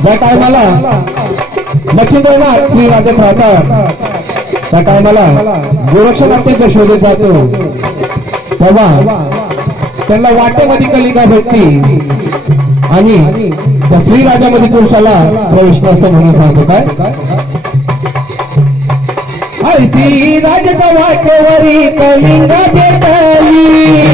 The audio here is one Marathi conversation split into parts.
ज्या टायमाला मच्छिंद्रनाथ श्री राजे राहतात त्या टायमाला गोरक्षनाथांच्या शोधेत जातो तेव्हा त्यांना वाटेमध्ये कलिका भेटती आणि त्या श्रीराजामध्ये पुरुषाला प्रवेश नसतो म्हणून सांगतो काय श्रीराजाच्या वाटेवरी कलिंगा भेटली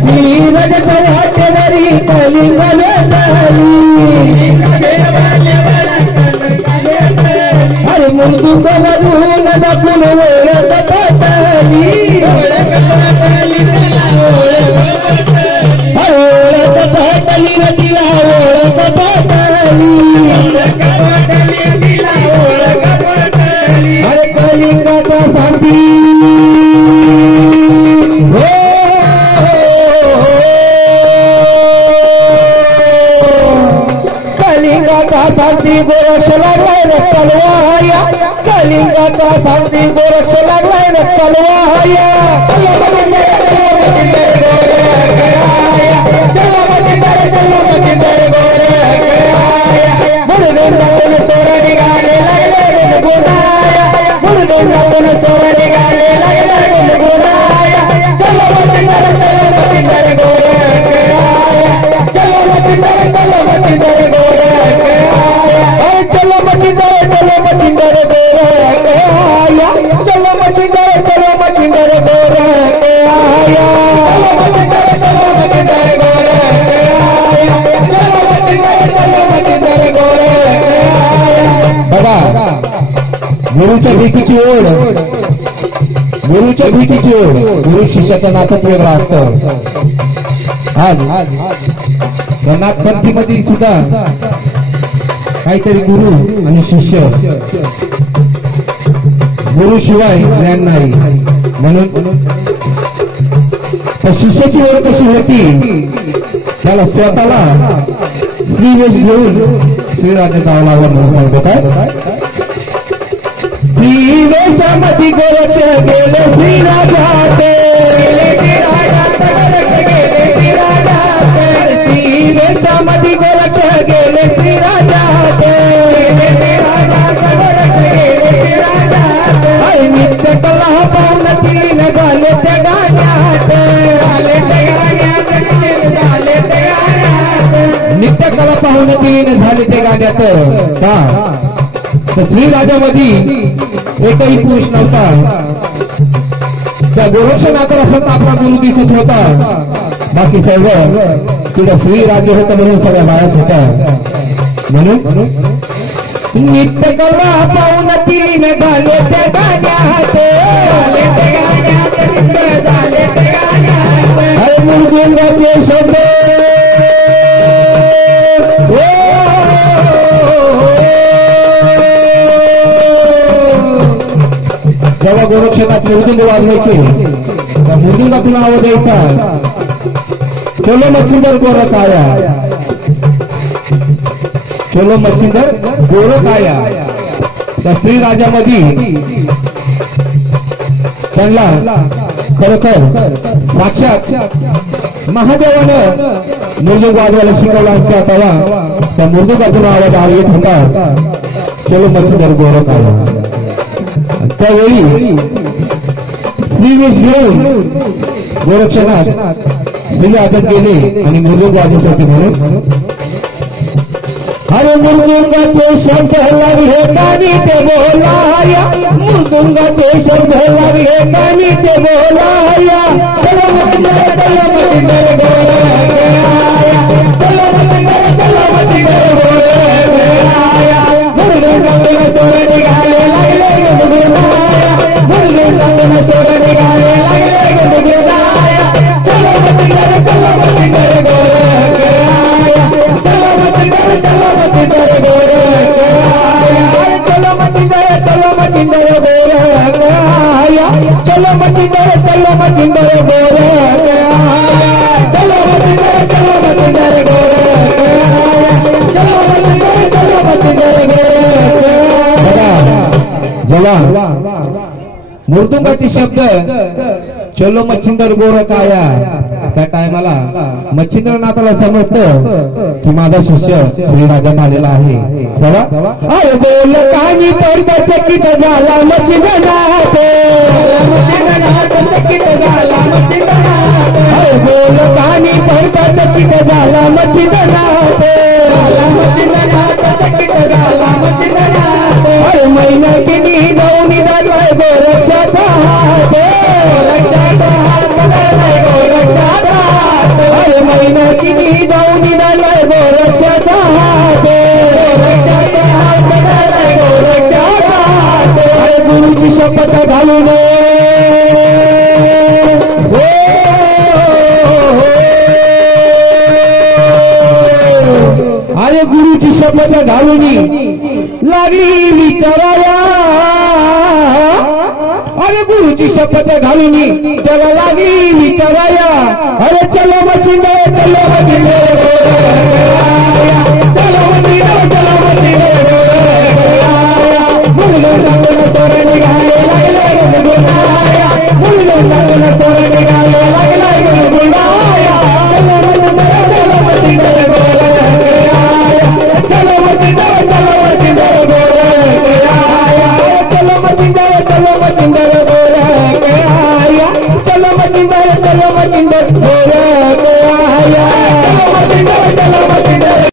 श्रीराजाच्या वाटेवरी कलिंगा भेटली अरे मृदुंग मधून दाखवून ओळख पटली ओळख पटली नदीला ओळख पटली अरे कलिंगाचा सांगती सांगती गोरक्ष लागलाय न तलवाया कलिंगाचा सांगती गोरक्ष लागलाय न तलवाया सोरा निघाले लागले गोदाया सोरा निघाले लागले गोदाया चलो मचिंदर चलो मचिंदर गुरुच्या भीतीची ओढ गुरु शिष्याचं नातच वेगळं असतं आज या नाथपंथीमध्ये सुद्धा काहीतरी गुरु आणि शिष्य गुरु शिवाय ज्ञान नाही म्हणून त्या शिष्याची ओळख कशी होती त्याला स्वतःला श्रीवेश घेऊन श्रीराजा जावं लागलं म्हणून सांगतो काय श्रीवेशामध्ये गोरक्ष गेले श्रीराजाते श्रीवेशामध्ये गोरक्ष गेले श्रीराजाते नित्य कला पाहून तीन झाले त्या गाण्यात नित्य कला पाहून तीन झाले ते गाण्यात का तर श्रीराजामध्ये एकही पुरुष नव्हता त्या गोरक्षनाथाला फक्त आपला गुरु दिसत होता बाकी सर्व तिथं श्रीराजे होतं म्हणून सगळ्या बाळात होत्या म्हणून नित्य कला पाहून तीन झाले त्या गाण्यात मृदुंगाचे शब्द जेव्हा गोरक्षनाथ मृदुंग वाजवायचे त्या मृदुंगातून आवाज यायचा चलो मच्छिंदर गोरख आया चलो मच्छिंदर गोरख आया त्या श्रीराजामध्ये त्यांना खरोखर साक्षात महादेवानं मृदुंग वाजवायला शिकवला तेव्हा त्या मृदुंगातून आवाज येत होता चलो मच्छिंदर गोरख आया त्यावेळी श्रीवेश घेऊन गोरक्षनाथ श्रीराजात गेले आणि मृदुंग वाजत होते म्हणून अरे मृदुंगाचे शब्द लागले कानी ते बोलाया मृदुंगाचे शब्द लागले कानी ते बोलाया चलो मच्छिंदर गोरख आया चलो मच्छिंदर गोरख आया चलो मचिंदर गोर के आया, चलो मचिंदर गोर के आया, चलो मचिंदर गोर के आया। जेव्हा मृदुंगाचे शब्द चलो मच्छिंदर गोर काया, त्या टायमाला मच्छिंद्रनाथाला समजतं की माझा शिष्य श्रीराजा आलेला आहे। तेव्हा अरे बोल कानी पडता चकित झाला मच्छिंद्रनाथ, चकित झाला मच्छिंद्रनाथ, अरे बोल कानी पडता चकित झाला मच्छिंद्रनाथ, चकित झाला मच्छिंद्रनाथ, अरे महिना किनी जाऊन दादवाय गोरक्षाचा हात, गोरक्षाचा हात बदललाय गोरक्षाचा हात, अरे महिना किनी जाऊन दादवाय गोरक्षाचा हात, गोरक्षाचा हात बदललाय गोरक्षाचा हात, अरे गुरुची शपथ घालून अरे गुरुची शपथ घालून लागली विचाराया, अरे गुरुची शपथ घालून त्याला लागली विचाराया, अरे चलो मचिंदर गोर के आया, चलो मचिंदर गोर के आया, मुरलो नाचन सोर निघाले लागले गुणाया, मुरलो नाचन सोर निघाले लागले गुणाया, चलो मचिंदर गोर के आया, चलो मचिंदर गोर के आया, चलो मचिंदर गोर के आया, चलो मचिंदर गोर